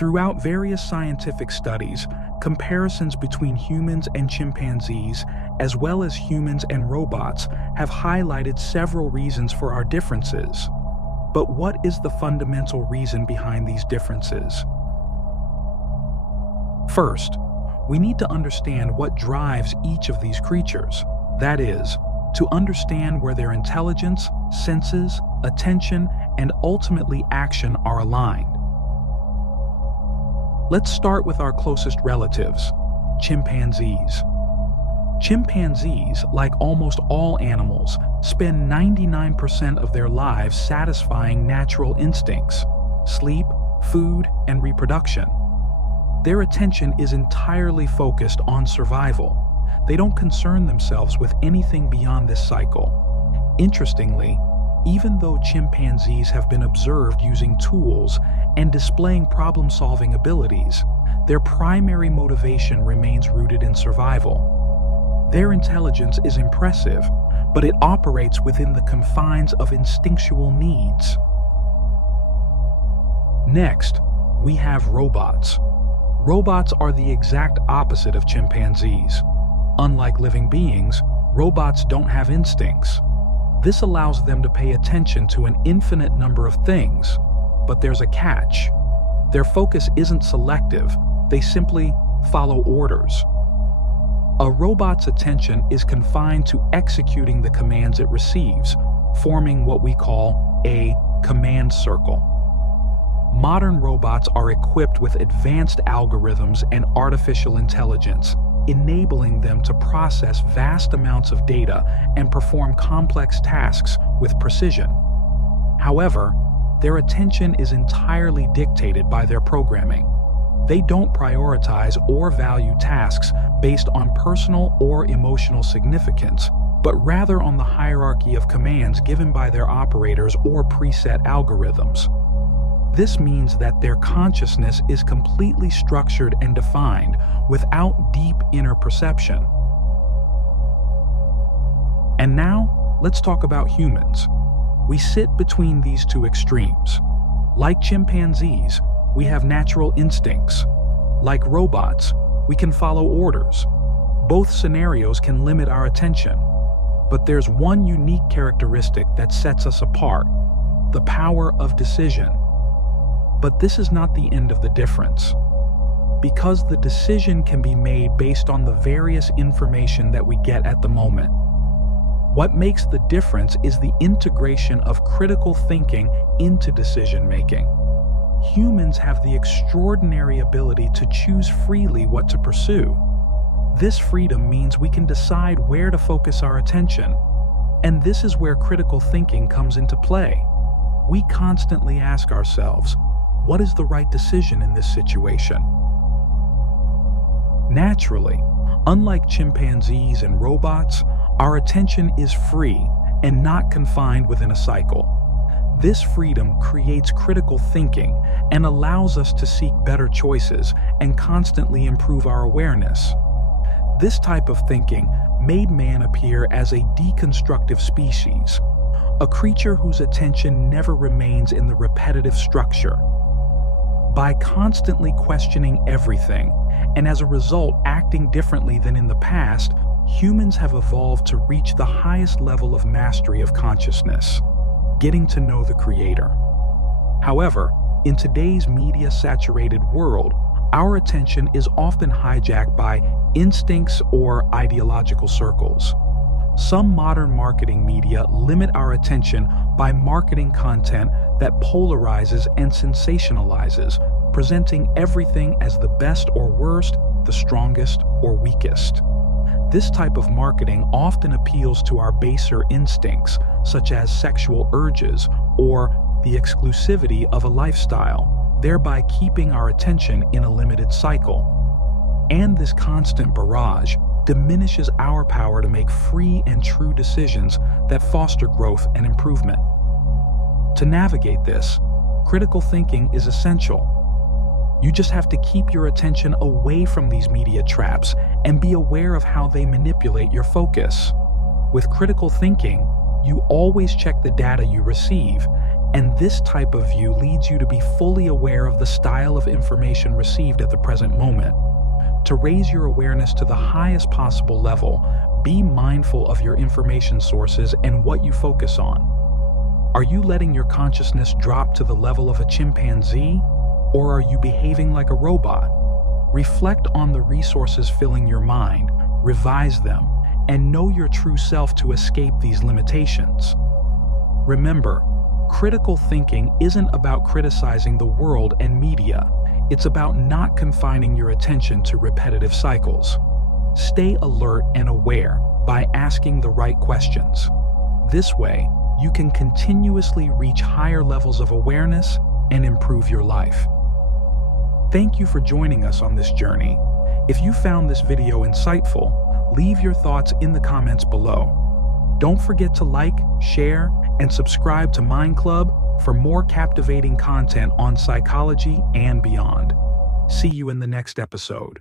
Throughout various scientific studies, comparisons between humans and chimpanzees, as well as humans and robots, have highlighted several reasons for our differences. But what is the fundamental reason behind these differences? First, we need to understand what drives each of these creatures. That is, to understand where their intelligence, senses, attention, and ultimately action are aligned. Let's start with our closest relatives, chimpanzees. Chimpanzees, like almost all animals, spend 99% of their lives satisfying natural instincts: sleep, food, and reproduction. Their attention is entirely focused on survival. They don't concern themselves with anything beyond this cycle. Interestingly, even though chimpanzees have been observed using tools and displaying problem-solving abilities, their primary motivation remains rooted in survival. Their intelligence is impressive, but it operates within the confines of instinctual needs. Next, we have robots. Robots are the exact opposite of chimpanzees. Unlike living beings, robots don't have instincts. This allows them to pay attention to an infinite number of things, but there's a catch. Their focus isn't selective, they simply follow orders. A robot's attention is confined to executing the commands it receives, forming what we call a command circle. Modern robots are equipped with advanced algorithms and artificial intelligence, enabling them to process vast amounts of data and perform complex tasks with precision. However, their attention is entirely dictated by their programming. They don't prioritize or value tasks based on personal or emotional significance, but rather on the hierarchy of commands given by their operators or preset algorithms. This means that their consciousness is completely structured and defined without deep inner perception. And now, let's talk about humans. We sit between these two extremes. Like chimpanzees, we have natural instincts. Like robots, we can follow orders. Both scenarios can limit our attention. But there's one unique characteristic that sets us apart: the power of decision. But this is not the end of the difference. Because the decision can be made based on the various information that we get at the moment. What makes the difference is the integration of critical thinking into decision-making. Humans have the extraordinary ability to choose freely what to pursue. This freedom means we can decide where to focus our attention. And this is where critical thinking comes into play. We constantly ask ourselves, what is the right decision in this situation? Naturally, unlike chimpanzees and robots, our attention is free and not confined within a cycle. This freedom creates critical thinking and allows us to seek better choices and constantly improve our awareness. This type of thinking made man appear as a deconstructive species, a creature whose attention never remains in the repetitive structure. By constantly questioning everything, and as a result acting differently than in the past, humans have evolved to reach the highest level of mastery of consciousness, getting to know the Creator. However, in today's media-saturated world, our attention is often hijacked by instincts or ideological circles. Some modern marketing media limit our attention by marketing content that polarizes and sensationalizes, presenting everything as the best or worst, the strongest or weakest. This type of marketing often appeals to our baser instincts, such as sexual urges or the exclusivity of a lifestyle, thereby keeping our attention in a limited cycle. And this constant barrage diminishes our power to make free and true decisions that foster growth and improvement. To navigate this, critical thinking is essential. You just have to keep your attention away from these media traps and be aware of how they manipulate your focus. With critical thinking, you always check the data you receive, And this type of view leads you to be fully aware of the style of information received at the present moment. To raise your awareness to the highest possible level, be mindful of your information sources and what you focus on. Are you letting your consciousness drop to the level of a chimpanzee, or are you behaving like a robot? Reflect on the resources filling your mind, revise them, and know your true self to escape these limitations. Remember, critical thinking isn't about criticizing the world and media. It's about not confining your attention to repetitive cycles. Stay alert and aware by asking the right questions. This way, you can continuously reach higher levels of awareness and improve your life. Thank you for joining us on this journey. If you found this video insightful, leave your thoughts in the comments below. Don't forget to like, share, and subscribe to Mind Club for more captivating content on psychology and beyond. See you in the next episode.